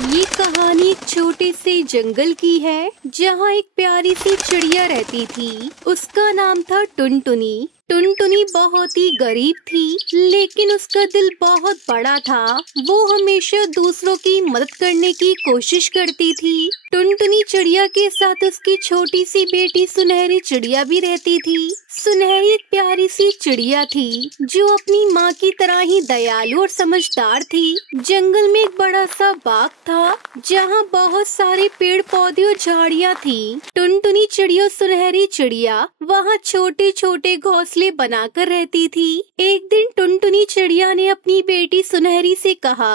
ये कहानी एक छोटे से जंगल की है जहाँ एक प्यारी सी चिड़िया रहती थी। उसका नाम था टुनटुनी। टुनटुनी बहुत ही गरीब थी, लेकिन उसका दिल बहुत बड़ा था। वो हमेशा दूसरों की मदद करने की कोशिश करती थी। टुनटुनी चिड़िया के साथ उसकी छोटी सी बेटी सुनहरी चिड़िया भी रहती थी। सुनहरी एक प्यारी सी चिड़िया थी जो अपनी माँ की तरह ही दयालु और समझदार थी। जंगल में एक बड़ा सा बाग था जहाँ बहुत सारे पेड़ पौधे और झाड़ियाँ थी। टुनटुनी चिड़िया और सुनहरी चिड़िया वहाँ छोटे छोटे घोंसले बनाकर रहती थी। एक दिन टुनटुनी चिड़िया ने अपनी बेटी सुनहरी से कहा,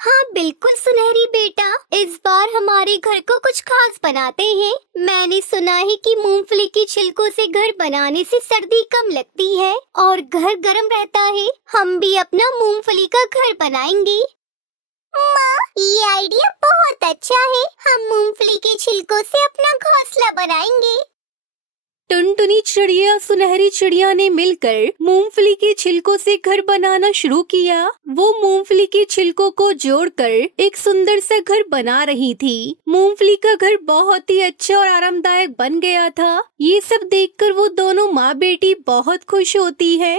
हाँ बिल्कुल सुनहरी बेटा, इस बार हमारे घर को कुछ खास बनाते हैं। मैंने सुना है कि मूंगफली की छिलकों से घर बनाने से सर्दी कम लगती है और घर गर्म रहता है। हम भी अपना मूंगफली का घर बनाएंगे। माँ, ये आइडिया बहुत अच्छा है। हम मूंगफली के छिलकों से अपना घोंसला बनाएंगे। टुनटुनी चिड़िया और सुनहरी चिड़िया ने मिलकर मूंगफली के छिलकों से घर बनाना शुरू किया। वो मूंगफली के छिलकों को जोड़कर एक सुंदर सा घर बना रही थी। मूंगफली का घर बहुत ही अच्छा और आरामदायक बन गया था। ये सब देखकर वो दोनों माँ बेटी बहुत खुश होती है।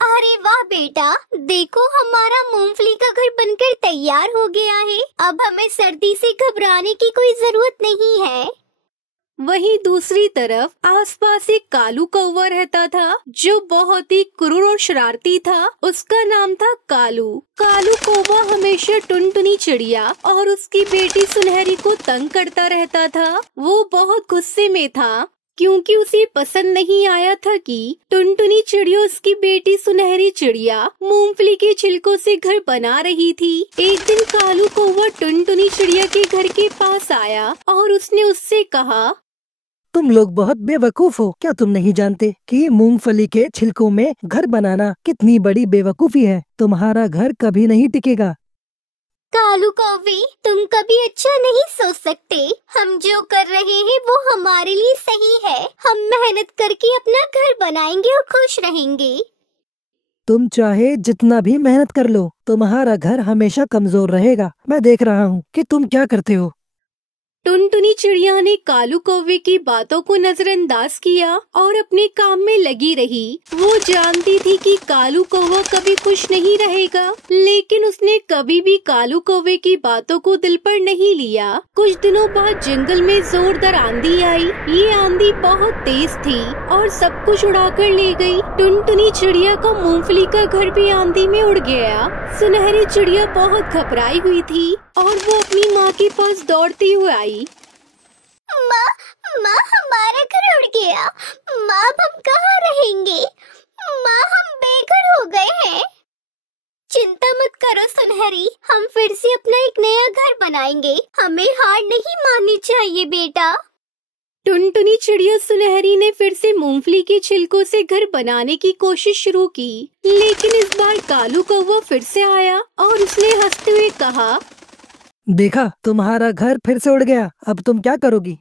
अरे वाह बेटा, देखो हमारा मूंगफली का घर बनकर तैयार हो गया है। अब हमें सर्दी से घबराने की कोई जरूरत नहीं है। वहीं दूसरी तरफ आसपास एक कालू कौवा रहता था जो बहुत ही क्रूर और शरारती था। उसका नाम था कालू। कालू कौवा हमेशा टुनटुनी चिड़िया और उसकी बेटी सुनहरी को तंग करता रहता था। वो बहुत गुस्से में था क्योंकि उसे पसंद नहीं आया था कि टुनटुनी चिड़िया उसकी बेटी सुनहरी चिड़िया मूंगफली के छिलकों से घर बना रही थी। एक दिन कालू कौवा टुनटुनी चिड़िया के घर के पास आया और उसने उससे कहा, तुम लोग बहुत बेवकूफ हो। क्या तुम नहीं जानते कि मूंगफली के छिलकों में घर बनाना कितनी बड़ी बेवकूफी है? तुम्हारा घर कभी नहीं टिकेगा। कालू कौवे, तुम कभी अच्छा नहीं सोच सकते। हम जो कर रहे हैं वो हमारे लिए सही है। हम मेहनत करके अपना घर बनाएंगे और खुश रहेंगे। तुम चाहे जितना भी मेहनत कर लो, तुम्हारा घर हमेशा कमजोर रहेगा। मैं देख रहा हूँ कि तुम क्या करते हो। टुनटुनी चिड़िया ने कालू कौवे की बातों को नजरअंदाज किया और अपने काम में लगी रही। वो जानती थी कि कालू कौवा कभी खुश नहीं रहेगा, लेकिन उसने कभी भी कालू कौवे की बातों को दिल पर नहीं लिया। कुछ दिनों बाद जंगल में जोरदार आंधी आई। ये आंधी बहुत तेज थी और सब कुछ उड़ाकर ले गई। टुनटुनी चिड़िया का मूंगफली का घर भी आंधी में उड़ गया। सुनहरी चिड़िया बहुत घबराई हुई थी और वो अपनी माँ के पास दौड़ती हुई आई। माँ, हमारा घर उड़ गया। माँ, अब हम कहाँ रहेंगे? माँ, हम बेघर हो गए हैं। चिंता मत करो सुनहरी, हम फिर से अपना एक नया घर बनाएंगे। हमें हार नहीं माननी चाहिए बेटा। टुनटुनी चिड़िया सुनहरी ने फिर से मूंगफली के छिलकों से घर बनाने की कोशिश शुरू की, लेकिन इस बार कालू कौवा फिर से आया और उसने हंसते हुए कहा, देखा, तुम्हारा घर फिर से उड़ गया। अब तुम क्या करोगी?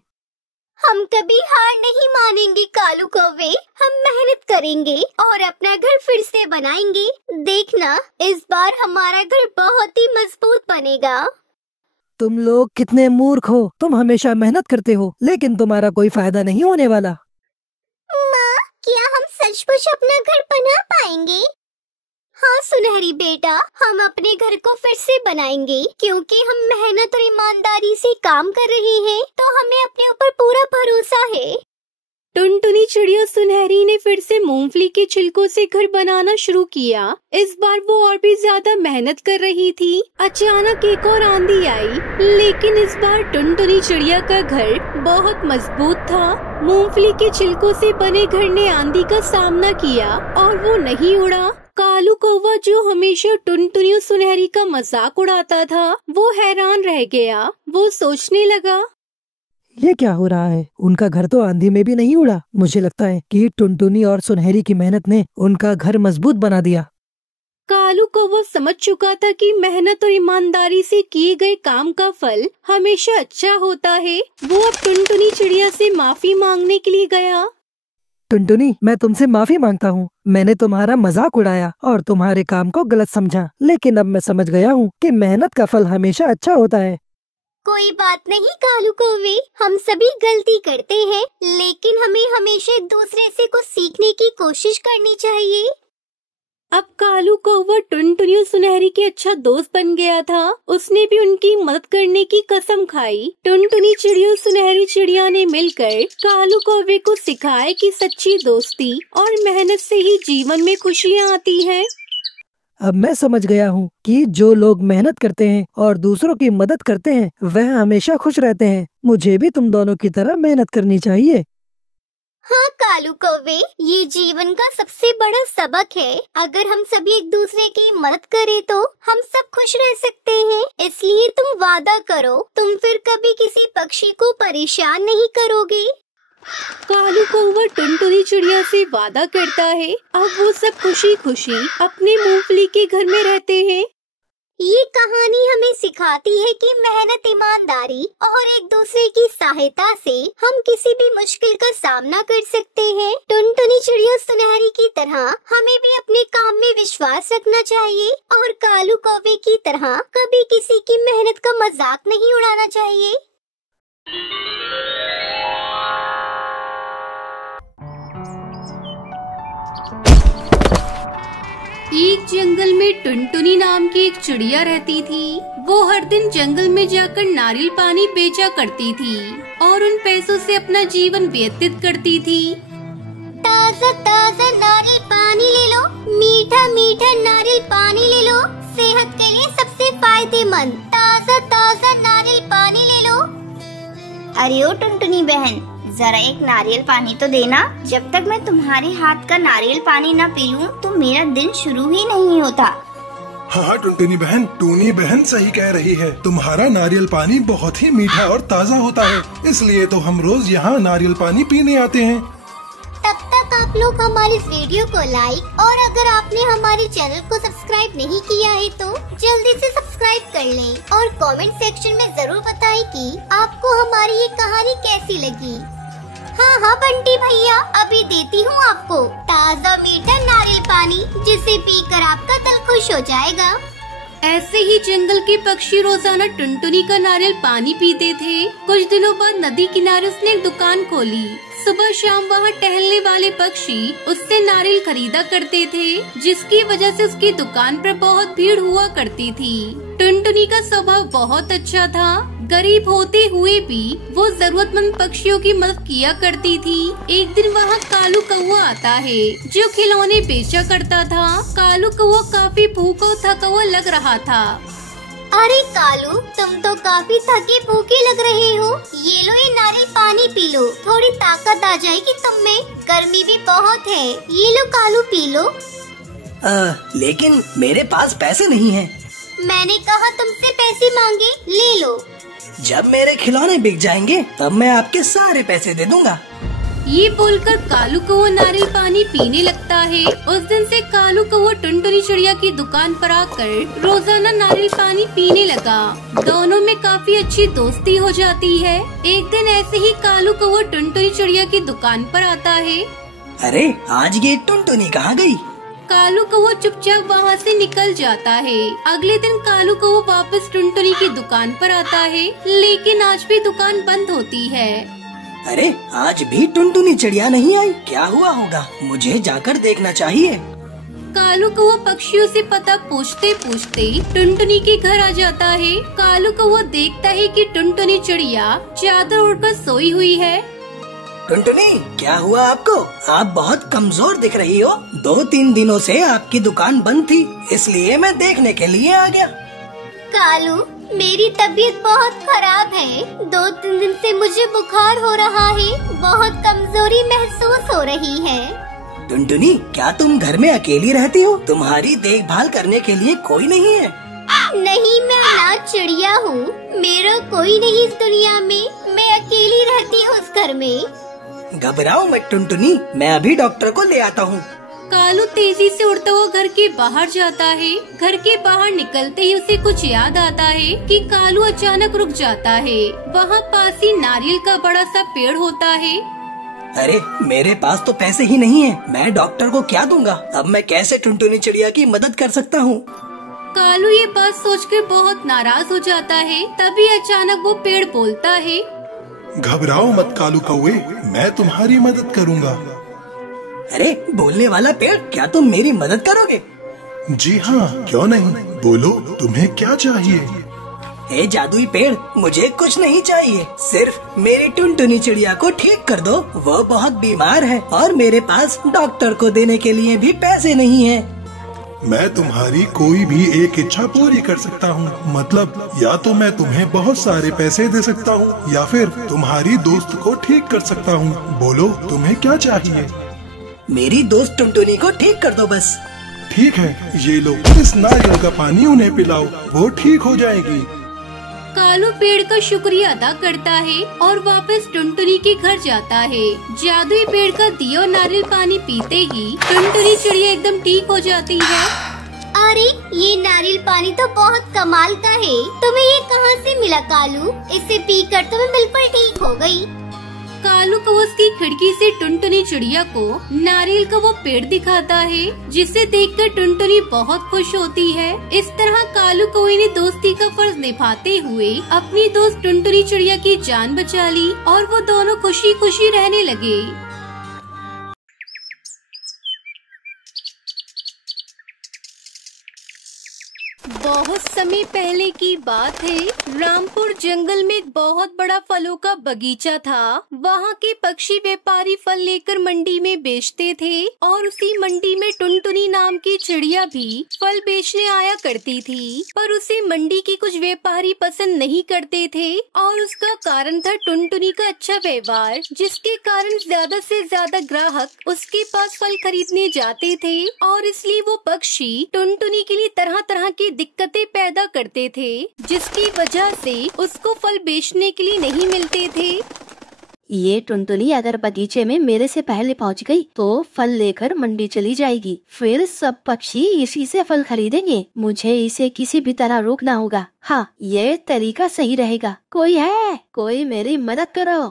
हम कभी हार नहीं मानेंगे कालू कौवे। हम मेहनत करेंगे और अपना घर फिर से बनाएंगे। देखना, इस बार हमारा घर बहुत ही मजबूत बनेगा। तुम लोग कितने मूर्ख हो। तुम हमेशा मेहनत करते हो, लेकिन तुम्हारा कोई फायदा नहीं होने वाला। माँ, क्या हम सचमुच अपना घर बना पाएंगे? हाँ सुनहरी बेटा, हम अपने घर को फिर से बनाएंगे क्योंकि हम मेहनत और ईमानदारी से काम कर रहे हैं, तो हमें अपने ऊपर पूरा भरोसा है। टुनटुनी चिड़िया सुनहरी ने फिर से मूंगफली के छिलकों से घर बनाना शुरू किया। इस बार वो और भी ज्यादा मेहनत कर रही थी। अचानक एक और आंधी आई, लेकिन इस बार टुनटुनी चिड़िया का घर बहुत मजबूत था। मूंगफली के छिलकों से बने घर ने आंधी का सामना किया और वो नहीं उड़ा। कालू कौवा, जो हमेशा टुनटुनी और सुनहरी का मजाक उड़ाता था, वो हैरान रह गया। वो सोचने लगा, ये क्या हो रहा है? उनका घर तो आंधी में भी नहीं उड़ा। मुझे लगता है कि टुनटुनी और सुनहरी की मेहनत ने उनका घर मजबूत बना दिया। कालू कौवा समझ चुका था कि मेहनत और ईमानदारी से किए गए काम का फल हमेशा अच्छा होता है। वो अब टुनटुनी चिड़िया से माफी मांगने के लिए गया। टुनटुनी, मैं तुमसे माफी मांगता हूँ। मैंने तुम्हारा मजाक उड़ाया और तुम्हारे काम को गलत समझा, लेकिन अब मैं समझ गया हूँ कि मेहनत का फल हमेशा अच्छा होता है। कोई बात नहीं कालू कौवे, हम सभी गलती करते हैं, लेकिन हमें हमेशा एक दूसरे से कुछ सीखने की कोशिश करनी चाहिए। अब कालू कौवा टुनटुनी और सुनहरी के अच्छा दोस्त बन गया था। उसने भी उनकी मदद करने की कसम खाई। टुनटुनी चिड़िया और सुनहरी चिड़िया ने मिलकर कालू कौवे को सिखाया कि सच्ची दोस्ती और मेहनत से ही जीवन में खुशियाँ आती हैं। अब मैं समझ गया हूँ कि जो लोग मेहनत करते हैं और दूसरों की मदद करते हैं वह हमेशा खुश रहते हैं। मुझे भी तुम दोनों की तरह मेहनत करनी चाहिए। हाँ कालू कौवे, ये जीवन का सबसे बड़ा सबक है। अगर हम सभी एक दूसरे की मदद करें तो हम सब खुश रह सकते हैं। इसलिए तुम वादा करो, तुम फिर कभी किसी पक्षी को परेशान नहीं करोगे। कालू कौवा टुनटुनी चिड़िया से वादा करता है। अब वो सब खुशी खुशी अपने मूंगफली के घर में रहते हैं। ये कहानी हमें सिखाती है कि मेहनत, ईमानदारी और एक दूसरे की सहायता से हम किसी भी मुश्किल का सामना कर सकते हैं। टुनटुनी चिड़िया सुनहरी की तरह हमें भी अपने काम में विश्वास रखना चाहिए और कालू कौवे की तरह कभी किसी की मेहनत का मजाक नहीं उड़ाना चाहिए। एक जंगल में टुनटुनी नाम की एक चिड़िया रहती थी। वो हर दिन जंगल में जाकर नारियल पानी बेचा करती थी और उन पैसों से अपना जीवन व्यतीत करती थी। ताजा ताजा नारियल पानी ले लो, मीठा मीठा नारियल पानी ले लो, सेहत के लिए सबसे फायदेमंद ताजा ताजा नारियल पानी ले लो। अरे ओ टुनटुनी बहन, जरा एक नारियल पानी तो देना। जब तक मैं तुम्हारे हाथ का नारियल पानी न पी लूं तो मेरा दिन शुरू ही नहीं होता। हाँ टुनटुनी बहन, टूनी बहन सही कह रही है। तुम्हारा नारियल पानी बहुत ही मीठा और ताज़ा होता है, इसलिए तो हम रोज यहाँ नारियल पानी पीने आते हैं। तब तक आप लोग हमारे इस वीडियो को लाइक और अगर आपने हमारे चैनल को सब्सक्राइब नहीं किया है तो जल्दी से सब्सक्राइब कर लें और कमेंट सेक्शन में जरूर बताएं कि आपको हमारी ये कहानी कैसी लगी। हाँ हाँ बंटी भैया, अभी देती हूँ आपको ताज़ा मीठा नारियल पानी, जिसे पीकर आपका दिल खुश हो जाएगा। ऐसे ही जंगल के पक्षी रोजाना टुनटुनी का नारियल पानी पीते थे। कुछ दिनों बाद नदी किनारे उसने एक दुकान खोली। सुबह शाम वहाँ टहलने वाले पक्षी उससे नारियल खरीदा करते थे, जिसकी वजह से उसकी दुकान पर बहुत भीड़ हुआ करती थी। टुनटुनी का स्वभाव बहुत अच्छा था। गरीब होते हुए भी वो जरूरतमंद पक्षियों की मदद किया करती थी। एक दिन वहाँ कालू कौवा आता है, जो खिलौने बेचा करता था। कालू कौवा काफी भूखा और थका हुआ लग रहा था। अरे कालू, तुम तो काफी थके भूखे लग रहे हो। ये लो ये नारियल पानी पी लो, थोड़ी ताकत आ जाएगी तुम में। गर्मी भी बहुत है। ये लो कालू, पी लो। लेकिन मेरे पास पैसे नहीं हैं। मैंने कहा तुमसे पैसे मांगे, ले लो। जब मेरे खिलौने बिक जाएंगे तब मैं आपके सारे पैसे दे दूंगा। ये बोलकर कालू कौवा नारियल पानी पीने लगता है। उस दिन से कालू कौवा टुनटुनी चिड़िया की दुकान पर आकर रोजाना नारियल पानी पीने लगा। दोनों में काफी अच्छी दोस्ती हो जाती है। एक दिन ऐसे ही कालू कौवा टुनटुनी चिड़िया की दुकान पर आता है। अरे आज ये टुनटुनी कहाँ गई? कालू कौवा चुपचाप वहाँ से निकल जाता है। अगले दिन कालू कौवा वापस टुनटुनी की दुकान पर आता है, लेकिन आज भी दुकान बंद होती है। अरे आज भी टुनटुनी चिड़िया नहीं आई, क्या हुआ होगा? मुझे जाकर देखना चाहिए। कालू कौवा पक्षियों से पता पूछते पूछते टुनटुनी के घर आ जाता है। कालू कौवा देखता है कि टुनटुनी चिड़िया चादर ओढ़कर सोई हुई है। टुनटुनी, क्या हुआ आपको? आप बहुत कमजोर दिख रही हो। 2-3 दिनों से आपकी दुकान बंद थी, इसलिए मैं देखने के लिए आ गया। कालू, मेरी तबीयत बहुत खराब है। 2-3 दिन से मुझे बुखार हो रहा है, बहुत कमजोरी महसूस हो रही है। टुनटुनी, क्या तुम घर में अकेली रहती हो? तुम्हारी देखभाल करने के लिए कोई नहीं है? नहीं, मैं अनाथ चिड़िया हूँ। मेरा कोई नहीं इस दुनिया में। मैं अकेली रहती हूँ उस घर में। घबराओ मत टुनटुनी, मैं अभी डॉक्टर को ले आता हूँ। कालू तेजी से उड़ता हुआ घर के बाहर जाता है। घर के बाहर निकलते ही उसे कुछ याद आता है कि कालू अचानक रुक जाता है। वहाँ पास ही नारियल का बड़ा सा पेड़ होता है। अरे मेरे पास तो पैसे ही नहीं है, मैं डॉक्टर को क्या दूंगा? अब मैं कैसे टुनटुनी चिड़िया की मदद कर सकता हूँ? कालू ये बात सोचकर बहुत नाराज हो जाता है। तभी अचानक वो पेड़ बोलता है, घबराओ मत कालू कौवे, मैं तुम्हारी मदद करूँगा। अरे बोलने वाला पेड़, क्या तुम मेरी मदद करोगे? जी हाँ, क्यों नहीं, बोलो तुम्हें क्या चाहिए? हे जादुई पेड़, मुझे कुछ नहीं चाहिए, सिर्फ मेरी टुनटुनी चिड़िया को ठीक कर दो। वो बहुत बीमार है और मेरे पास डॉक्टर को देने के लिए भी पैसे नहीं है। मैं तुम्हारी कोई भी एक इच्छा पूरी कर सकता हूँ। मतलब या तो मैं तुम्हें बहुत सारे पैसे दे सकता हूँ या फिर तुम्हारी दोस्त को ठीक कर सकता हूँ। बोलो तुम्हें क्या चाहिए? मेरी दोस्त टुनटुनी को ठीक कर दो बस। ठीक है, ये लो, इस नारियल का पानी उन्हें पिलाओ, वो ठीक हो जाएगी। कालू पेड़ का शुक्रिया अदा करता है और वापस टुनटुनी के घर जाता है। जादुई पेड़ का दिया और नारियल पानी पीते ही टुनटुनी चिड़िया एकदम ठीक हो जाती है। अरे ये नारियल पानी तो बहुत कमाल का है। तुम्हें ये कहाँ से मिला कालू? इसे पीकर तो मैं बिल्कुल ठीक हो गई। कालू को उसकी खिड़की से टुनटुनी चिड़िया को नारियल का वो पेड़ दिखाता है, जिसे देखकर टुनटुनी बहुत खुश होती है। इस तरह कालू कौवे ने दोस्ती का फर्ज निभाते हुए अपनी दोस्त टुनटुनी चिड़िया की जान बचा ली और वो दोनों खुशी खुशी रहने लगे। बहुत समय पहले की बात है। रामपुर जंगल में एक बहुत बड़ा फलों का बगीचा था। वहाँ के पक्षी व्यापारी फल लेकर मंडी में बेचते थे और उसी मंडी में टुनटुनी नाम की चिड़िया भी फल बेचने आया करती थी। पर उसे मंडी के कुछ व्यापारी पसंद नहीं करते थे और उसका कारण था टुनटुनी का अच्छा व्यवहार, जिसके कारण ज्यादा से ज्यादा ग्राहक उसके पास फल खरीदने जाते थे और इसलिए वो पक्षी टुनटुनी के लिए तरह तरह की दिक्कतें पैदा करते थे, जिसकी वजह से उसको फल बेचने के लिए नहीं मिलते थे। ये टुनटुनी अगर बगीचे में मेरे से पहले पहुंच गई तो फल लेकर मंडी चली जाएगी। फिर सब पक्षी इसी से फल खरीदेंगे। मुझे इसे किसी भी तरह रोकना होगा। हाँ, ये तरीका सही रहेगा। कोई है? कोई मेरी मदद करो।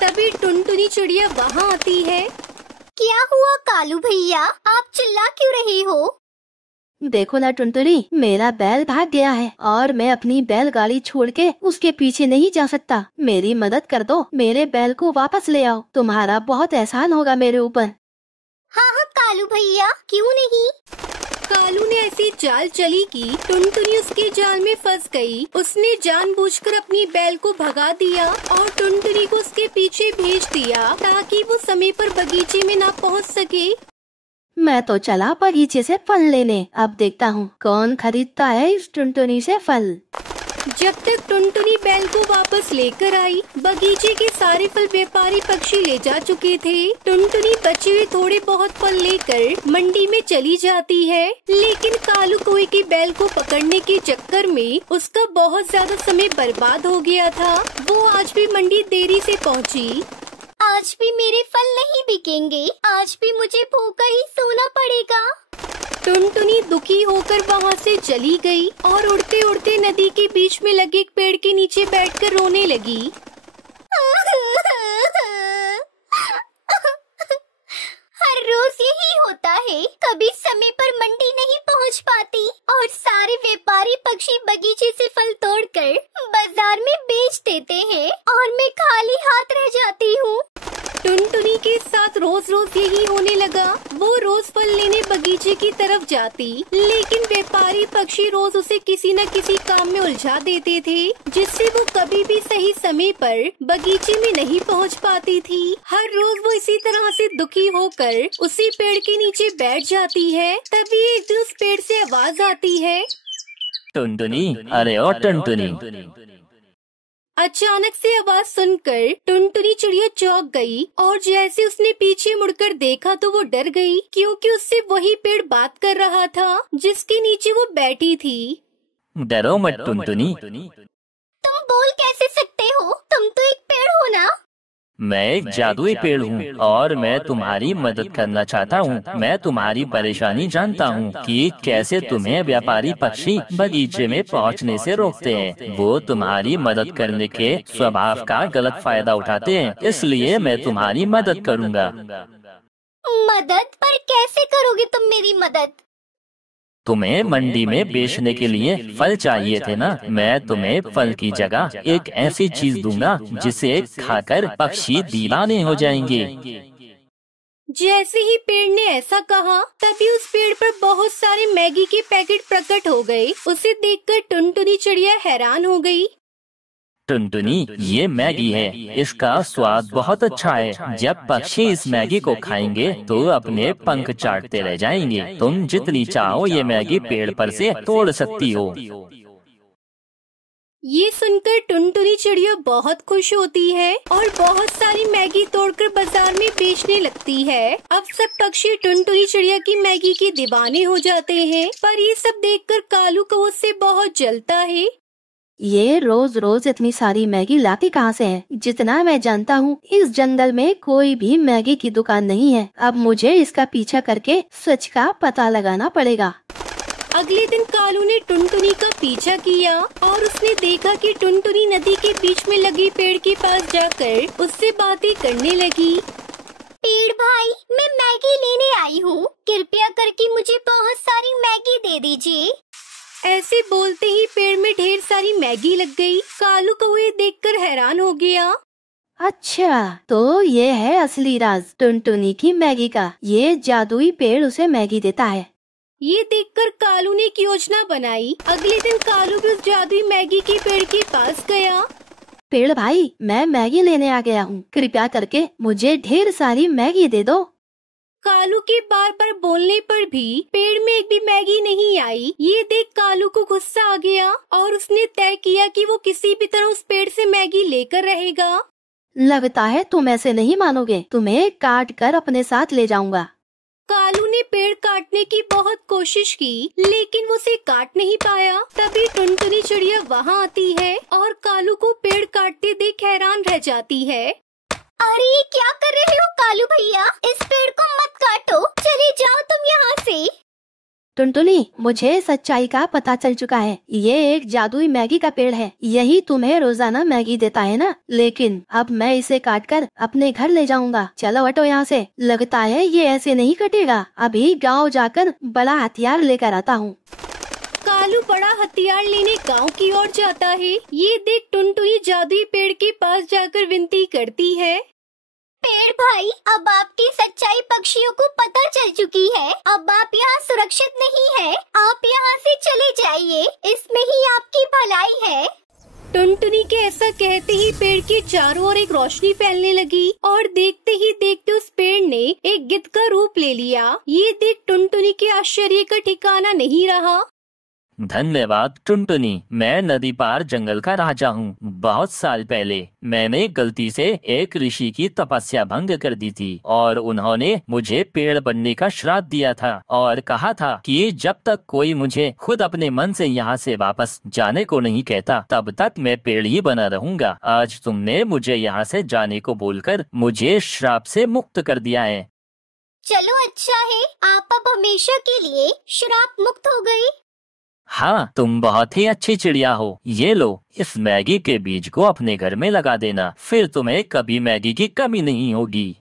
तभी टुनटुनी चिड़िया वहाँ आती है। क्या हुआ कालू भैया, आप चिल्ला क्यों रहे हो? देखो ना टुनटुनी, मेरा बैल भाग गया है और मैं अपनी बैलगाड़ी छोड़ के उसके पीछे नहीं जा सकता। मेरी मदद कर दो, मेरे बैल को वापस ले आओ। तुम्हारा बहुत एहसान होगा मेरे ऊपर। हाँ हाँ कालू भैया, क्यों नहीं। कालू ने ऐसी चाल चली कि टुनटुनी उसके जाल में फंस गई। उसने जानबूझकर अपनी बैल को भगा दिया और टुनटुनी को उसके पीछे भेज दिया ताकि वो समय पर बगीचे में ना पहुंच सके। मैं तो चला बगीचे से फल लेने। अब देखता हूँ कौन खरीदता है इस टुनटुनी से फल। जब तक टुनटुनी बैल को वापस लेकर आई, बगीचे के सारे फल व्यापारी पक्षी ले जा चुके थे। टुनटुनी बचे हुए थोड़े बहुत फल लेकर मंडी में चली जाती है, लेकिन कालू कौवे की बैल को पकड़ने के चक्कर में उसका बहुत ज्यादा समय बर्बाद हो गया था। वो आज भी मंडी देरी से पहुँची। आज भी मेरे फल नहीं बिकेंगे। आज भी मुझे भूखा ही सोना पड़ेगा। टुनटुनी दुखी होकर वहाँ से चली गई और उड़ते उड़ते नदी के बीच में लगे एक पेड़ के नीचे बैठकर रोने लगी। हर रोज यही होता है, कभी समय पर मंडी नहीं पहुँच पाती और सारे व्यापारी पक्षी बगीचे से फल तोड़कर बाजार में बेच देते हैं और मैं खाली हाथ रह जाती हूँ। टुनटुनी के साथ रोज रोज यही होने लगा। वो रोज फल लेने बगीचे की तरफ जाती, लेकिन व्यापारी पक्षी रोज उसे किसी न किसी काम में उलझा देते थे, जिससे वो कभी भी सही समय पर बगीचे में नहीं पहुंच पाती थी। हर रोज वो इसी तरह से दुखी होकर उसी पेड़ के नीचे बैठ जाती है। तभी एक दिन उस पेड़ से आवाज आती है, टुनटुनी, अरे ओ टुनटुनी। अचानक से आवाज सुनकर टुनटुनी चिड़िया चौंक गई और जैसे उसने पीछे मुड़कर देखा तो वो डर गई, क्योंकि उससे वही पेड़ बात कर रहा था जिसके नीचे वो बैठी थी। डरो मत टुनटुनी। तुम बोल कैसे सकते हो? तुम तो एक पेड़ हो ना। मैं एक जादुई पेड़ हूँ और मैं तुम्हारी मदद करना चाहता हूँ। मैं तुम्हारी परेशानी जानता हूँ कि कैसे तुम्हें व्यापारी पक्षी बगीचे में पहुँचने से रोकते हैं। वो तुम्हारी मदद करने के स्वभाव का गलत फायदा उठाते हैं, इसलिए मैं तुम्हारी मदद करूँगा। मदद? पर कैसे करोगे तुम मेरी मदद? तुम्हें मंडी में बेचने के लिए फल चाहिए थे ना? मैं तुम्हें फल की जगह एक ऐसी चीज दूंगा जिसे खाकर पक्षी दीवाने हो जाएंगे। जैसे ही पेड़ ने ऐसा कहा तभी उस पेड़ पर बहुत सारे मैगी के पैकेट प्रकट हो गए। उसे देखकर टुनटुनी चिड़िया हैरान हो गई। टुनटुनी, ये मैगी है, इसका स्वाद बहुत अच्छा है। जब पक्षी इस मैगी को खाएंगे तो अपने पंख चाटते रह जाएंगे। तुम जितनी चाहो ये मैगी पेड़ पर से तोड़ सकती हो। ये सुनकर टुनटुनी चिड़िया बहुत खुश होती है और बहुत सारी मैगी तोड़कर बाजार में बेचने लगती है। अब सब पक्षी टुनटुनी चिड़िया की मैगी के दीवाने हो जाते हैं, पर ये सब देखकर कालू कौवा उससे बहुत जलता है। ये रोज रोज इतनी सारी मैगी लाती कहाँ से है? जितना मैं जानता हूँ इस जंगल में कोई भी मैगी की दुकान नहीं है। अब मुझे इसका पीछा करके सच का पता लगाना पड़ेगा। अगले दिन कालू ने टुनटुनी का पीछा किया और उसने देखा कि टुनटुनी नदी के बीच में लगे पेड़ के पास जाकर उससे बातें करने लगी। पेड़ भाई, मैं मैगी लेने आई हूँ, कृपया करके मुझे बहुत सारी मैगी दे दीजिए। ऐसे बोलते ही पेड़ में ढेर सारी मैगी लग गई। कालू कौवे देखकर हैरान हो गया। अच्छा, तो ये है असली राज टुनटुनी की मैगी का। ये जादुई पेड़ उसे मैगी देता है। ये देखकर कालू ने एक योजना बनाई। अगले दिन कालू भी उस जादुई मैगी के पेड़ के पास गया। पेड़ भाई, मैं मैगी लेने आ गया हूँ, कृपया करके मुझे ढेर सारी मैगी दे दो। कालू के बार बार बोलने पर भी पेड़ में एक भी मैगी नहीं आई। ये देख कालू को गुस्सा आ गया और उसने तय किया कि वो किसी भी तरह उस पेड़ से मैगी लेकर रहेगा। लगता है तुम ऐसे नहीं मानोगे, तुम्हें काट कर अपने साथ ले जाऊंगा। कालू ने पेड़ काटने की बहुत कोशिश की, लेकिन वो उसे काट नहीं पाया। तभी टुनटुनी चिड़िया वहाँ आती है और कालू को पेड़ काटते देख हैरान रह जाती है। अरे क्या कर रहे हो कालू भैया? इस पेड़ को मत काटो, चले जाओ तुम यहाँ से। टुनटुनी, मुझे सच्चाई का पता चल चुका है। ये एक जादुई मैगी का पेड़ है, यही तुम्हें रोजाना मैगी देता है ना? लेकिन अब मैं इसे काटकर अपने घर ले जाऊंगा। चलो हटो यहाँ से। लगता है ये ऐसे नहीं कटेगा। अभी गांव जाकर बड़ा हथियार लेकर आता हूँ। कालू बड़ा हथियार लेने गांव की ओर जाता है। ये देख टुनटुनी जादुई पेड़ के पास जाकर विनती करती है। पेड़ भाई, अब आपकी सच्चाई पक्षियों को पता चल चुकी है। अब आप यहाँ सुरक्षित नहीं हैं। आप यहाँ से चले जाइए, इसमें ही आपकी भलाई है। टुनटुनी के ऐसा कहते ही पेड़ के चारों ओर एक रोशनी फैलने लगी और देखते ही देखते उस पेड़ ने एक गिद्ध का रूप ले लिया। ये देख टुनटुनी के आश्चर्य का ठिकाना नहीं रहा। धन्यवाद टुनटुनी। मैं नदी पार जंगल का राजा हूँ। बहुत साल पहले मैंने गलती से एक ऋषि की तपस्या भंग कर दी थी और उन्होंने मुझे पेड़ बनने का श्राप दिया था और कहा था कि जब तक कोई मुझे खुद अपने मन से यहाँ से वापस जाने को नहीं कहता तब तक मैं पेड़ ही बना रहूंगा। आज तुमने मुझे यहाँ से जाने को बोलकर मुझे श्राप से मुक्त कर दिया है। चलो अच्छा है, आप अब हमेशा के लिए श्राप मुक्त हो गए। हाँ, तुम बहुत ही अच्छी चिड़िया हो। ये लो, इस मैगी के बीज को अपने घर में लगा देना, फिर तुम्हें कभी मैगी की कमी नहीं होगी।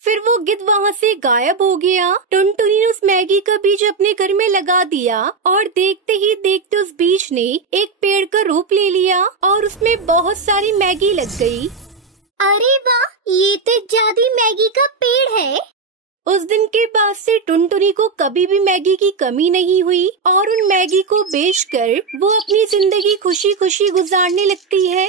फिर वो गिद्ध वहाँ से गायब हो गया। टुनटुनी ने उस मैगी का बीज अपने घर में लगा दिया और देखते ही देखते उस बीज ने एक पेड़ का रूप ले लिया और उसमें बहुत सारी मैगी लग गई। अरे वाह, ये तो जादुई मैगी का पेड़ है। उस दिन के बाद से टुनटुनी को कभी भी मैगी की कमी नहीं हुई और उन मैगी को बेचकर वो अपनी जिंदगी खुशी खुशी गुजारने लगती है।